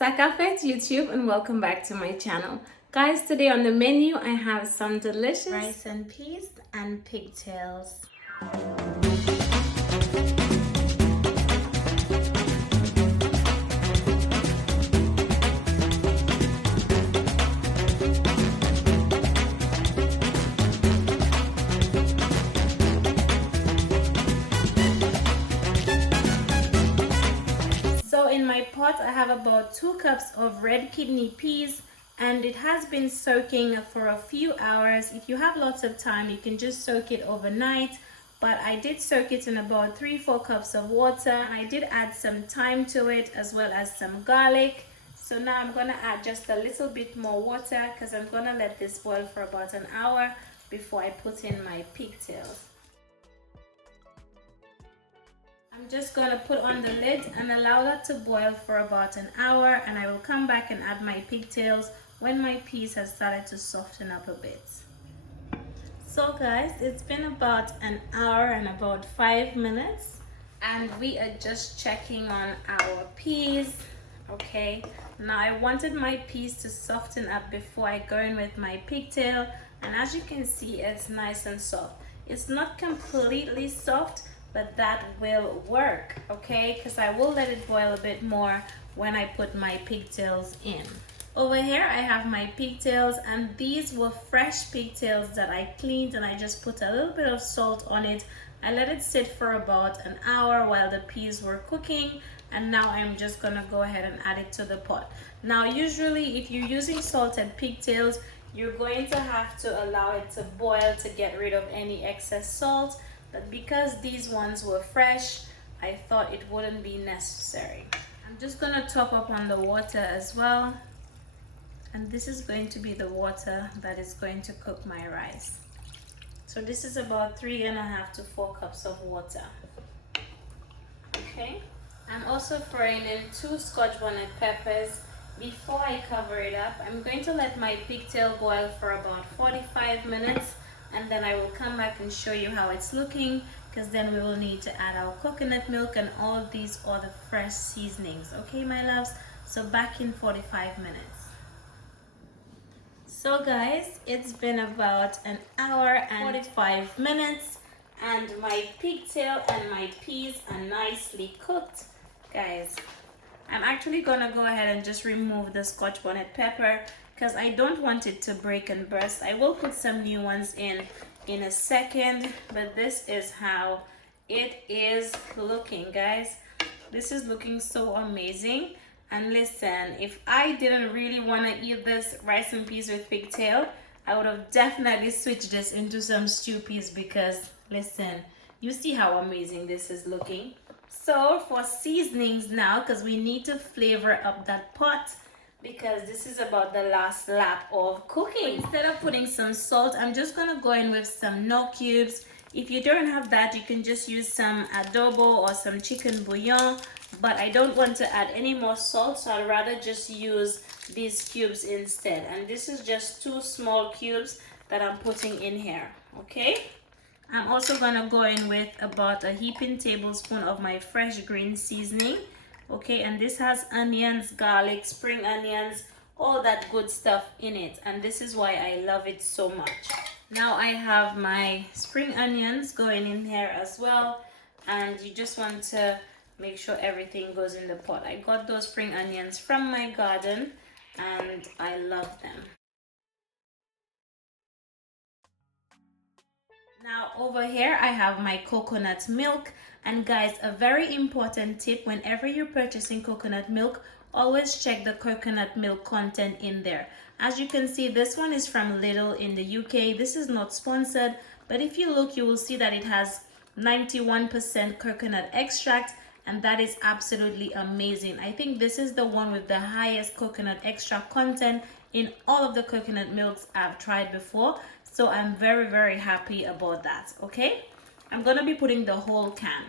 Sakafet YouTube, and welcome back to my channel. Guys, today on the menu I have some delicious rice and peas and pigtails. So in my pot I have about 2 cups of red kidney peas, and it has been soaking for a few hours. If you have lots of time, you can just soak it overnight, but I did soak it in about 3-4 cups of water, and I did add some thyme to it as well as some garlic. So now I'm gonna add just a little bit more water because I'm gonna let this boil for about an hour before I put in my pigtails. I'm just going to put on the lid and allow that to boil for about an hour, and I will come back and add my pigtails when my peas have started to soften up a bit. So guys, it's been about an hour and about 5 minutes, and we are just checking on our peas. Okay, now I wanted my peas to soften up before I go in with my pigtail, and as you can see, it's nice and soft. It's not completely soft, but that will work, okay, because I will let it boil a bit more when I put my pigtails in. Over here I have my pigtails, and these were fresh pigtails that I cleaned, and I just put a little bit of salt on it. I let it sit for about an hour while the peas were cooking, and now I'm just gonna go ahead and add it to the pot. Now usually if you're using salted pigtails, you're going to have to allow it to boil to get rid of any excess salt, but because these ones were fresh, I thought it wouldn't be necessary. I'm just gonna top up on the water as well, and this is going to be the water that is going to cook my rice. So this is about 3.5 to 4 cups of water. Okay, I'm also throwing in 2 scotch bonnet peppers. Before I cover it up, I'm going to let my pigtail boil for about 45 minutes, and then I will come back and show you how it's looking, because then we will need to add our coconut milk and all of these other fresh seasonings. Okay, my loves, so back in 45 minutes. So guys, it's been about an hour and 45 minutes, and my pigtail and my peas are nicely cooked. Guys, I'm actually gonna go ahead and just remove the scotch bonnet pepper because I don't want it to break and burst. I will put some new ones in a second, but this is how it is looking, guys. This is looking so amazing. And listen, if I didn't really want to eat this rice and peas with pigtail, I would have definitely switched this into some stew peas, because listen, you see how amazing this is looking. So for seasonings now, because we need to flavor up that pot, because this is about the last lap of cooking. Instead of putting some salt, I'm just gonna go in with some knorr cubes. If you don't have that, you can just use some adobo or some chicken bouillon, but I don't want to add any more salt, so I'd rather just use these cubes instead. And this is just 2 small cubes that I'm putting in here. Okay, I'm also gonna go in with about a heaping tablespoon of my fresh green seasoning. Okay, and this has onions, garlic, spring onions, all that good stuff in it, and this is why I love it so much. Now I have my spring onions going in here as well, and you just want to make sure everything goes in the pot. I got those spring onions from my garden and I love them. Now over here I have my coconut milk, and guys, a very important tip: whenever you're purchasing coconut milk, always check the coconut milk content in there. As you can see, this one is from Lidl in the UK. This is not sponsored, but if you look, you will see that it has 91% coconut extract, and that is absolutely amazing. I think this is the one with the highest coconut extract content in all of the coconut milks I've tried before. So I'm very happy about that. Okay, I'm gonna be putting the whole can.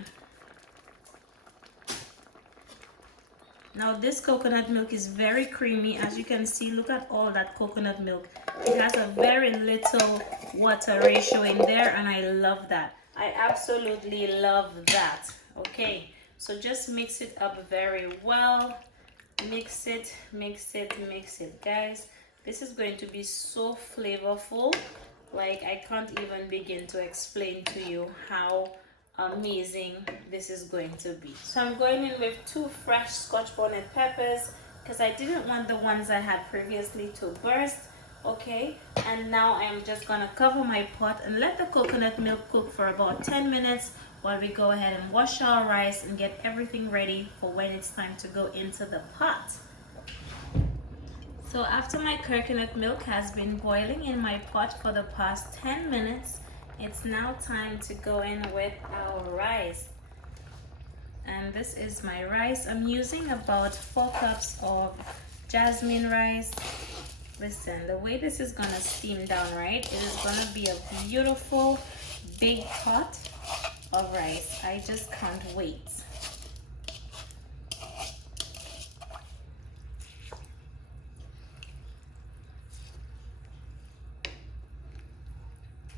Now this coconut milk is very creamy. As you can see, look at all that coconut milk. It has a very little water ratio in there, and I love that. I absolutely love that. Okay, so just mix it up very well, Mix it, mix it, mix it, guys. This is going to be so flavorful. Like, I can't even begin to explain to you how amazing this is going to be. So I'm going in with 2 fresh scotch bonnet peppers because I didn't want the ones I had previously to burst. Okay, and now I'm just gonna cover my pot and let the coconut milk cook for about 10 minutes while we go ahead and wash our rice and get everything ready for when it's time to go into the pot. So after my coconut milk has been boiling in my pot for the past 10 minutes, it's now time to go in with our rice. And this is my rice. I'm using about 4 cups of jasmine rice. Listen, the way this is gonna steam down, right? It is gonna be a beautiful big pot of rice. I just can't wait.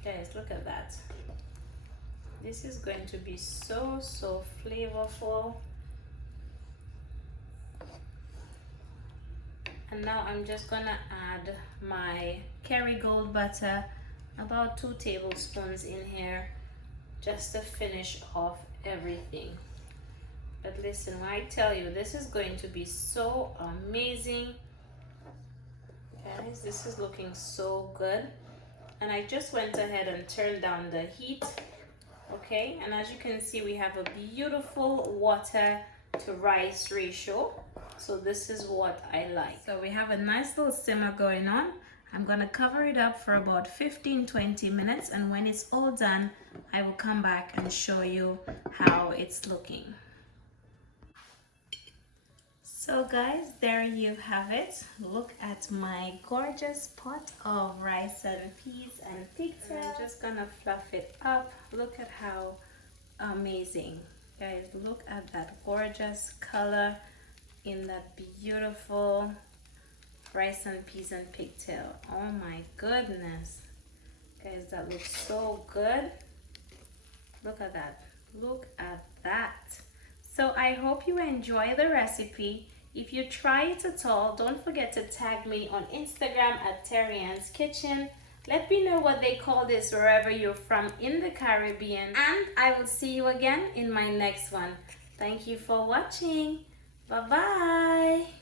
Guys, look at that. This is going to be so flavorful. And now I'm just gonna add my Kerry gold butter, about 2 tablespoons in here, just to finish off everything. But listen, when I tell you, this is going to be so amazing. Guys, this is looking so good. And I just went ahead and turned down the heat. Okay, and as you can see, we have a beautiful water to rice ratio. So this is what I like. So we have a nice little simmer going on. I'm gonna cover it up for about 15-20 minutes, and when it's all done, I will come back and show you how it's looking. So guys, there you have it. Look at my gorgeous pot of rice and peas and pigtail. I'm just gonna fluff it up. Look at how amazing. Guys, look at that gorgeous color in that beautiful rice and peas and pigtail. Oh my goodness. Guys, that looks so good. Look at that. Look at that. So I hope you enjoy the recipe. If you try it at all, don't forget to tag me on Instagram at TERRI-ANN'S Kitchen. Let me know what they call this wherever you're from in the Caribbean. And I will see you again in my next one. Thank you for watching. Bye-bye.